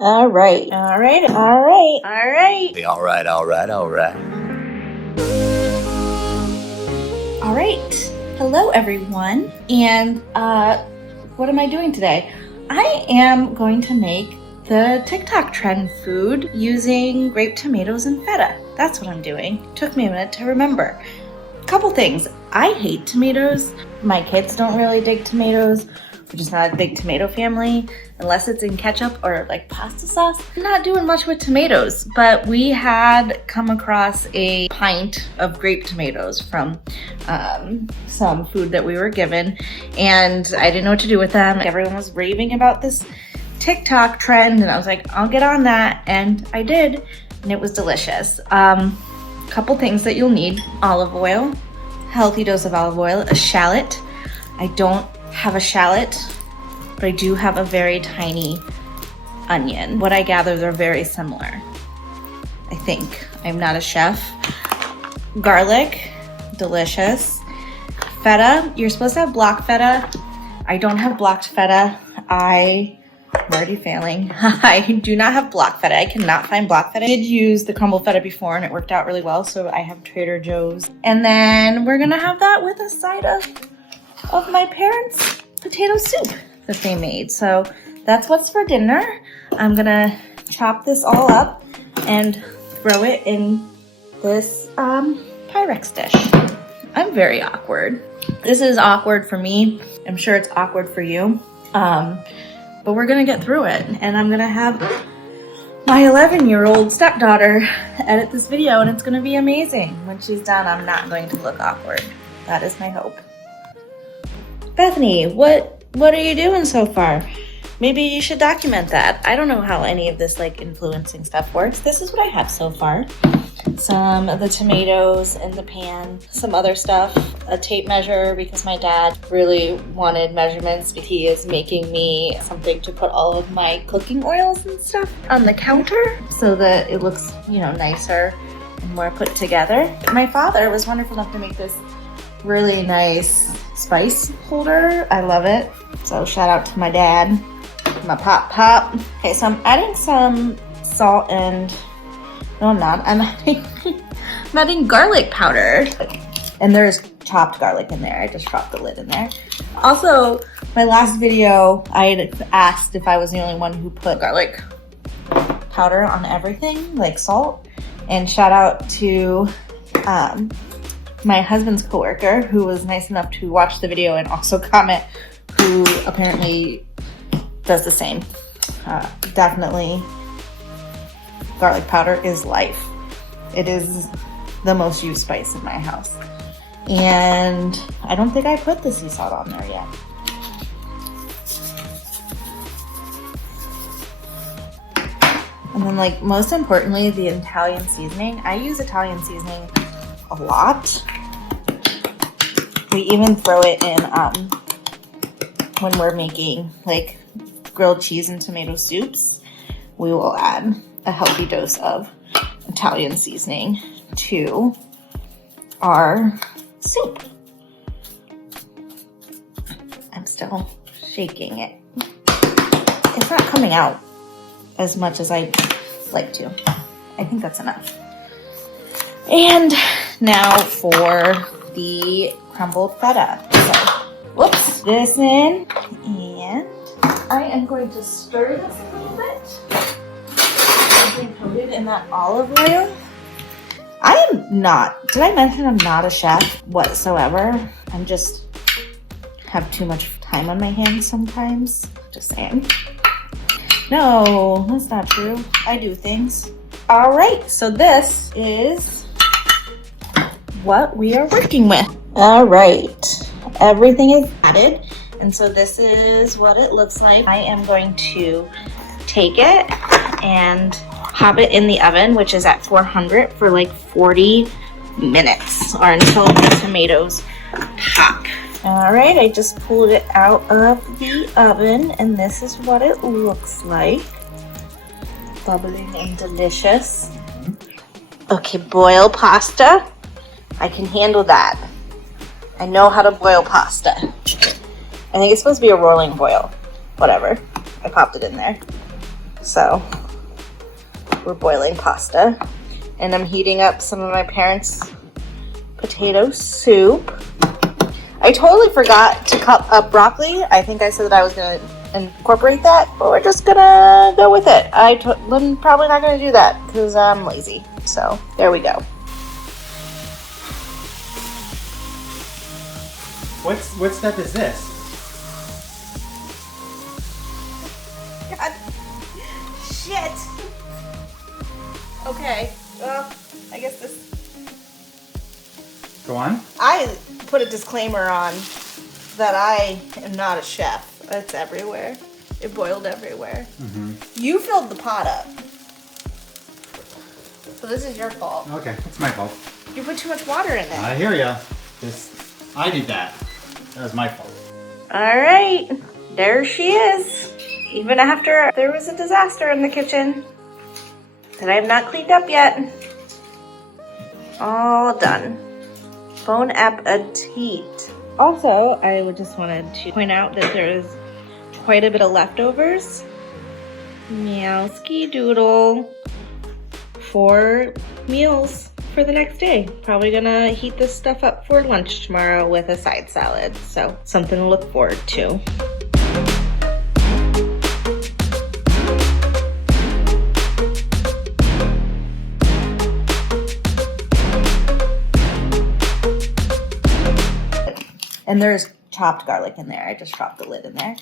All right. All right. All right. All right. All right, all right, all right. All right. Hello, everyone. And what am I doing today? I am going to make the TikTok trend food using grape tomatoes and feta. That's what I'm doing. Took me a minute to remember. Couple things. I hate tomatoes. My kids don't really dig tomatoes. We're just not a big tomato family unless it's in ketchup or like pasta sauce. I'm not doing much with tomatoes, but we had come across a pint of grape tomatoes from some food that we were given, and I didn't know what to do with them. Everyone was raving about this TikTok trend, and I was like, I'll get on that, and I did, and it was delicious. Couple things that you'll need: olive oil, healthy dose of olive oil, a shallot. I don't have a shallot, but I do have a very tiny onion. What I gather, they're very similar. I think. I'm not a chef. Garlic, delicious. Feta, you're supposed to have block feta. I don't have blocked feta. I'm already failing. I do not have block feta. I cannot find block feta. I did use the crumble feta before and it worked out really well, so I have Trader Joe's. And then we're gonna have that with a side of my parents' potato soup that they made. So that's what's for dinner. I'm gonna chop this all up and throw it in this Pyrex dish. I'm very awkward. This is awkward for me. I'm sure it's awkward for you. But we're gonna get through it, and I'm gonna have my 11-year-old stepdaughter edit this video, and it's gonna be amazing. When she's done, I'm not going to look awkward. That is my hope. Bethany, what are you doing so far? Maybe you should document that. I don't know how any of this like influencing stuff works. This is what I have so far. Some of the tomatoes in the pan, some other stuff, a tape measure because my dad really wanted measurements. He is making me something to put all of my cooking oils and stuff on the counter so that it looks, nicer and more put together. My father was wonderful enough to make this really nice spice holder. I love it. So shout out to my dad, my pop. Okay, so I'm adding some salt and no, I'm not. I'm adding garlic powder. And there's chopped garlic in there. I just dropped the lid in there. Also, my last video, I had asked if I was the only one who put garlic powder on everything, like salt. And shout out to my husband's coworker, who was nice enough to watch the video and also comment, who apparently does the same. Definitely. Garlic powder is life. It is the most used spice in my house. And I don't think I put the sea salt on there yet. And then most importantly, the Italian seasoning. I use Italian seasoning a lot. We even throw it in when we're making grilled cheese and tomato soups. We will add a healthy dose of Italian seasoning to our soup. I'm still shaking it. It's not coming out as much as I'd like to. I think that's enough. And now for the crumbled feta. So, whoops, this in, and I am going to stir this a little bit. Coated in that olive oil. I am not, did I mention I'm not a chef whatsoever? I'm just have too much time on my hands sometimes. Just saying. No, that's not true. I do things. All right, so this is what we are working with. All right, everything is added. And so this is what it looks like. I am going to take it and pop it in the oven, which is at 400 for 40 minutes or until the tomatoes pop. All right, I just pulled it out of the oven and this is what it looks like. Bubbling and delicious. Okay, boil pasta. I can handle that. I know how to boil pasta. I think it's supposed to be a rolling boil. Whatever. I popped it in there. So we're boiling pasta, and I'm heating up some of my parents' potato soup. I totally forgot to cut up broccoli. I think I said that I was gonna incorporate that, but we're just gonna go with it. I'm probably not gonna do that because I'm lazy. So there we go. What step is this? God. Shit. Okay. Well, I guess this. Go on. I put a disclaimer on that I am not a chef. It's everywhere. It boiled everywhere. Mm-hmm. You filled the pot up. So this is your fault. Okay, it's my fault. You put too much water in it. I hear ya. I did that. That was my fault. All right. There she is. Even after there was a disaster in the kitchen that I have not cleaned up yet. All done. Bon appetit. Also, I just wanted to point out that there is quite a bit of leftovers. Meowski doodle. 4 meals for the next day. Probably gonna heat this stuff up for lunch tomorrow with a side salad. So something to look forward to. And there's chopped garlic in there. I just chopped the lid in there.